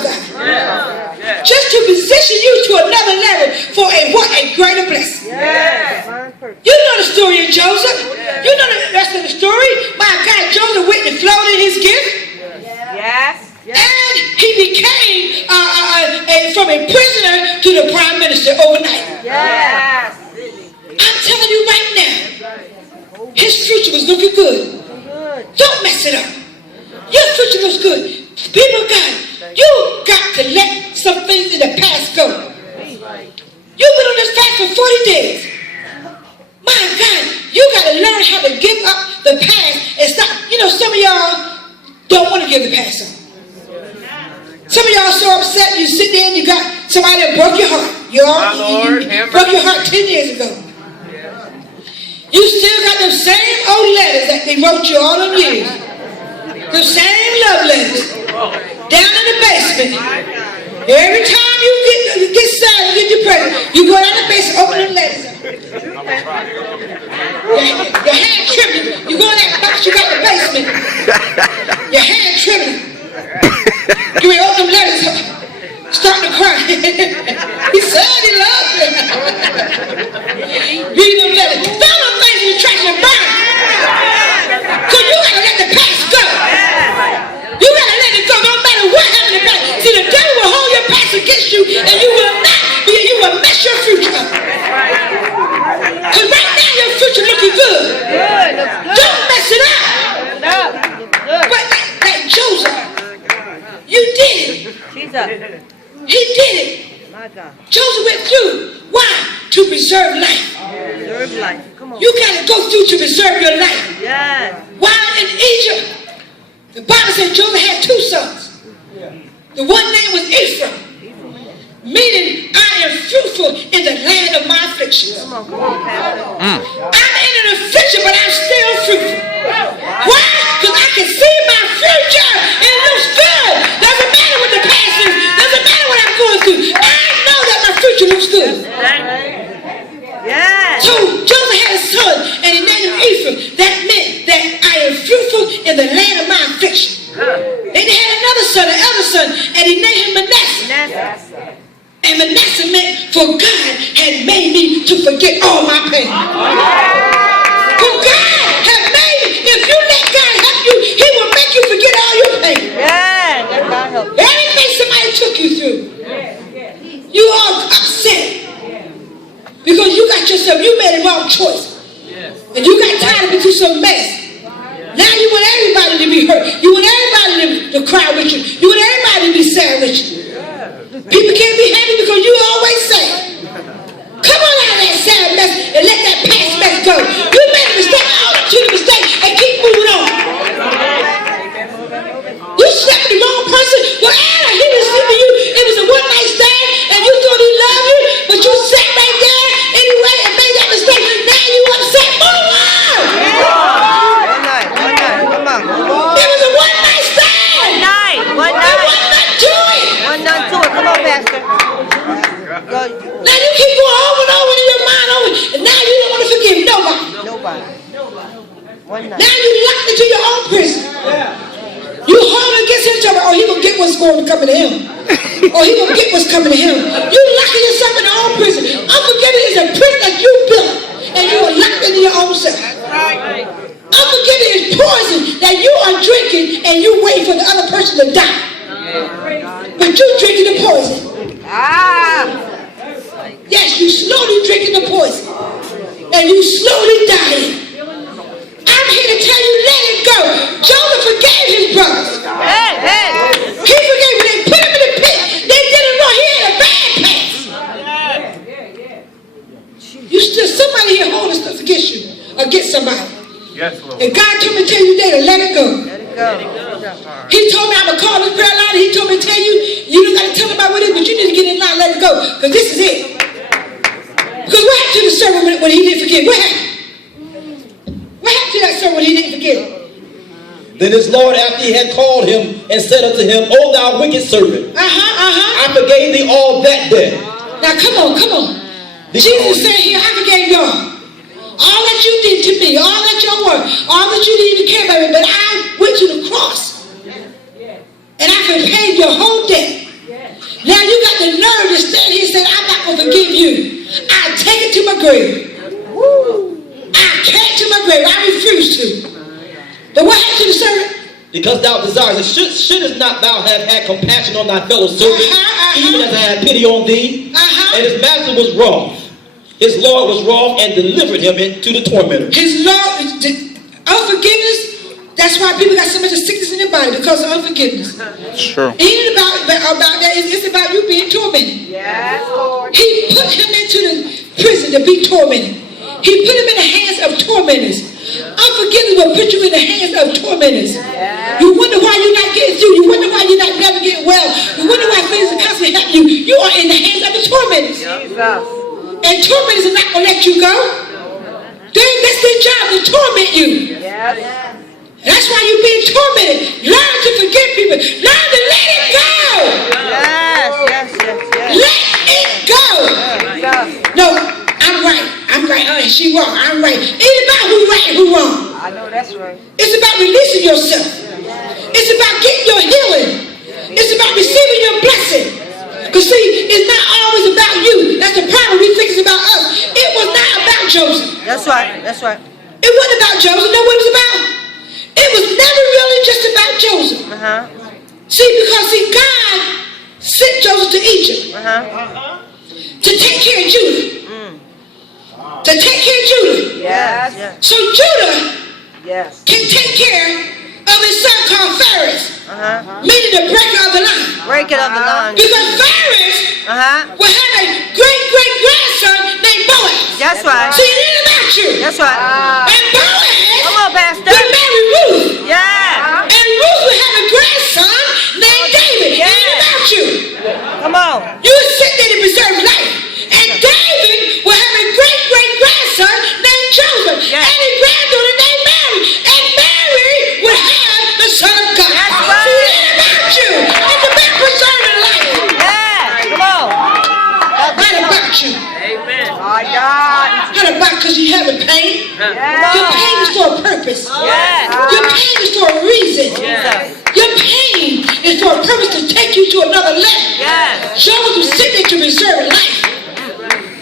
about God. Just to position you to another level for a what? A greater blessing. You know the story of Joseph. You know the rest of the story. My God, Joseph went and flowed in his gift. And he became from a prisoner to the prime minister overnight. I'm telling you right now, his future was looking good. Don't mess it up. Your future looks good. People of God, you got to let some things in the past go. You've been on this fast for 40 days. My God, you got to learn how to give up the past and stop. You know, some of y'all don't want to give the past up. Some of y'all so upset, you sit there and you got somebody that broke your heart. You broke your heart 10 years ago. You still got them same old letters that they wrote you all them years. The same love letters. Down in the basement. Every time you get sad and get depressed, you go down the basement, open them letters up. Your hand trembling. You go in that box you got in the basement. Your hand trembling. You ain't open them letters up. Starting to cry. He said he loves me. Read them letters. Throw them things in the trash and burn. Because you got to let the past go. You got to let it go no matter what happened in the past. See, the devil will hold your past against you and you will mess your future up. Because right now your future looking good. Don't mess it up. But like Joseph, you did it. He did it. Joseph went through. Why? To preserve life. Come on. You got to go through to preserve your life. While in Egypt, the Bible said Joseph had two sons. The one name was Ephraim, meaning I am fruitful in the land of my affliction. I'm in an affliction, but I'm still fruitful. Why? Because I can see my future. It looks good. Doesn't matter what the past is. Doesn't matter what I'm going through. I know that my future looks good. So Joseph had a son, and he named him Ephraim. That meant that I am fruitful in the land of my affliction. Then he had another son, an elder son, and he named him Manasseh. And Manasseh meant, for God had made me to forget all my pain. For God had made me, if you let God help you, he will make you forget all your pain. Everything somebody took you through. You are upset. Because you got yourself, you made a wrong choice. And you got tired of it through some mess. Now you want everybody to be hurt. You want everybody to cry with you. You want everybody to be sad with you. People can't be happy because you always say, come on out of that sad mess and let that past mess go. You made a mistake, own up to the mistake and keep moving on. You slept with the wrong person. Well, Anna, he was sleeping you. It was a one night stand and you thought he loved you, but you sat right there anyway and made that mistake. Now you upset. Move on. It was a one night stand. One night to it. Come on, Pastor. Now you keep going over and over in your mind and now you don't want to forgive nobody. Now you locked into your own prison. You hold against each other. Oh, he gonna get what's going to come to him. Oh, he gonna get what's coming to him. You locking yourself in your own prison. Unforgiveness is a prison that you built and you are locked into your own self. Unforgiveness is poison that you are drinking and you wait for the other person to die. But you drinking the poison. Yes, you slowly drinking the poison. And you slowly dying. I'm here to tell you, let it go. Joseph forgave his brothers. He forgave when they put him in the pit. They did it wrong. He had a bad past. You still, somebody here holding stuff against you. Against somebody. Yes, Lord. And God told me to tell you today to let it go. He told me I'm going to call this prayer line. He told me to tell you, you don't got to tell about what it is, but you need to get in line and let it go. Because this is it. Because what happened to the servant when he didn't forget? What happened? What happened to that servant when he didn't forget? Then his Lord, after he had called him and said unto him, O thou wicked servant, I forgave thee all that debt. Now come on. Jesus said here, I forgave y'all. All that you did to me, all that your work, all that you didn't even care about me, but I went to the cross. And I forgave your whole debt. grave. I carry it to my grave. I refuse to. But what happened to the servant? Because thou desirest, shouldst not thou have had compassion on thy fellow servant, even as I had pity on thee? And his master was wroth. His Lord was wroth and delivered him into the tormentor. His Lord, unforgiveness, that's why people got so much sickness in their body, because of unforgiveness. Sure. It ain't about that. It's about you being tormented. Yes, Lord. He put him into the prison to be tormented. He put him in the hands of tormentors. Unforgiveness will put you in the hands of tormentors. You wonder why you're not getting through. You wonder why you're not never getting well. You wonder why things are constantly happening. You are in the hands of the tormentors. And tormentors are not going to let you go. That's their job, to torment you. That's why you're being tormented. Learn to forgive people. Learn to let it go. Yes. Let it go. No, I'm right. She wrong. I'm right. It ain't about who's right and who's wrong. I know that's right. It's about releasing yourself. It's about getting your healing. It's about receiving your blessing. Because see, it's not always about you. That's the problem. We think it's about us. It was not about Joseph. That's right. It wasn't about Joseph. Know what it was about? It was never really just about Joseph. See, God sent Joseph to Egypt to take care of Judah. To take care of Judah. Yes. So Judah can take care of his son called Pharaoh, meaning the breaker of the line. Breaking of the line. Because Pharaoh will have a great-great-grandson named Boaz. That's right. See, it ain't about you. That's right. And Boaz Come on, Pastor. will marry Ruth. Yeah. And Ruth will have a grandson named David. It ain't about you. Come on. You sit there to preserve life. And David will have a great-great-grandson named Joseph. And a granddaughter named Mary. And Mary will have the Son of God. That's right. See, it ain't about you. It's about preserving life. Come on. Not about you. Amen. My God. Not about because you have a pain. Your pain is for a purpose. Your pain is for a reason. Your pain is for a purpose to take you to another level. Joseph was sitting there to preserve life.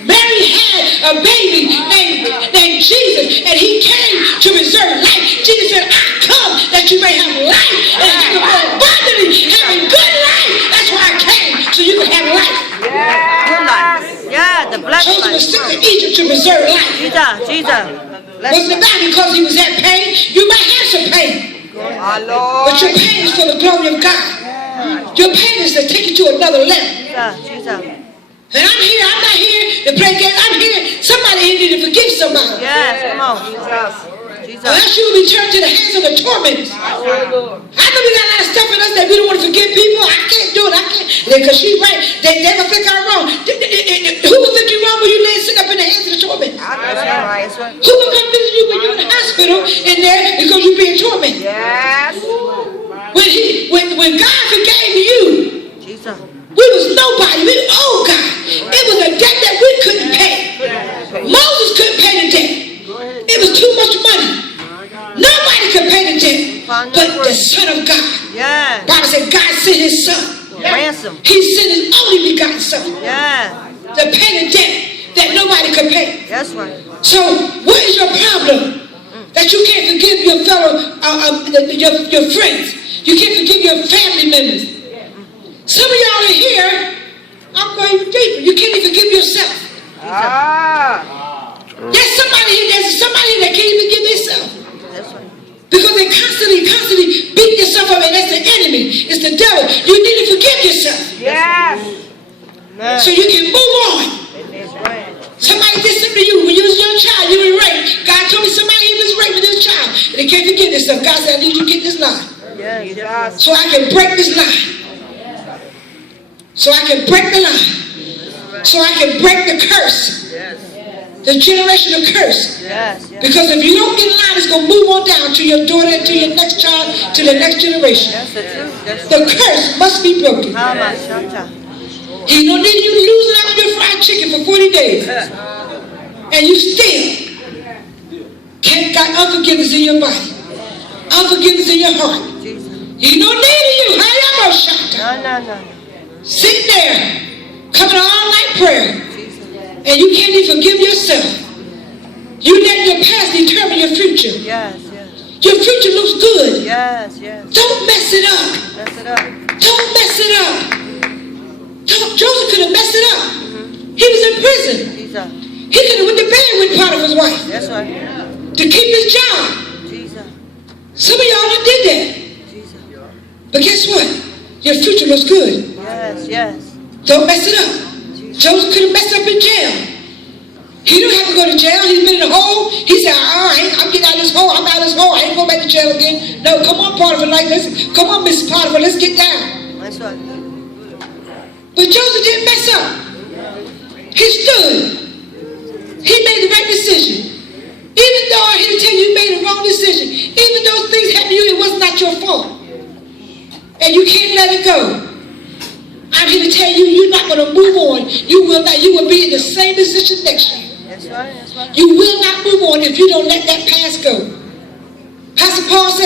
Mary had a baby named Jesus, and he came to preserve life. Jesus said, I come that you may have life and have it more abundantly, having good life. That's why I came, so you can have life. Good life. Yeah, the blessed Joseph was life. sent to Egypt to preserve life. Jesus. Wasn't that because he was at pain? You might have some pain. Our Lord. But your pain is for the glory of God. Your pain is to take you to another level. Jesus. And I'm not here to play games. I'm here. Somebody here need to forgive somebody. Yes, come on. Jesus. Or else you will be turned to the hands of the tormentors. I know we got a lot of stuff in us that we don't want to forgive people. I can't do it. I can't. Because she's right. They never think I'm wrong. Who will think you're wrong when you lay sit up in the hands of the tormentors? That's right. Who will come visit you when you're in the hospital in there because you're being tormented? Yes. When God forgave you, Jesus. we was nobody. Oh God. It was a debt that we couldn't pay. Moses couldn't pay the debt. It was too much money. Nobody could pay the debt but the Son of God. Yeah. Bible said God sent his son. Ransom. He sent his only begotten son Yeah. to pay the debt that nobody could pay. That's right. So what is your problem? That you can't forgive your fellow, your friends. You can't forgive your family members. Some of y'all are here, I'm going deeper. You can't even forgive yourself. There's somebody here that can't even forgive themselves. That's right. Because they constantly beat yourself up, and that's the enemy. It's the devil. You need to forgive yourself. Yes. So you can move on. Somebody did something to you when you was a young child. You were raped. God told me somebody he was raped when he was a child. And they can't forgive themselves. God said, I need you to get this line. Yes. So I can break this line. So I can break the line. So I can break the curse. The generational curse. Yes. Because if you don't get in line, it's going to move on down to your daughter, to your next child, to the next generation. That's the truth. The curse must be broken. How much? He don't need you to lose it out of your fried chicken for 40 days. And you still can't got unforgiveness in your body. Unforgiveness in your heart. He don't need you. No. Sit there, coming to all night prayer, and you can't even forgive yourself. You let your past determine your future. Yes, yes. Your future looks good. Yes, yes. Don't mess it up. Mess it up. Don't mess it up. Joseph could have messed it up. He was in prison. Jesus. He could have went to bed with Potiphar's wife That's right. to keep his job. Jesus. Some of y'all done did that. Jesus. But guess what? Your future looks good. Yes, yes. Don't mess it up. Joseph could have messed up in jail. He don't have to go to jail. He's been in a hole. He said, I'm getting out of this hole. I'm out of this hole. I ain't going back to jail again. No, come on, Potiphar, like this. Come on, Miss Potiphar, let's get down. That's right. But Joseph didn't mess up. He stood. He made the right decision. Even though I here to tell you you made the wrong decision, even though things happened to you, it was not your fault. And you can't let it go. I'm here to tell you, you're not going to move on. You will not. You will be in the same position next year. That's right. That's right. You will not move on if you don't let that past go. Pastor Paul said,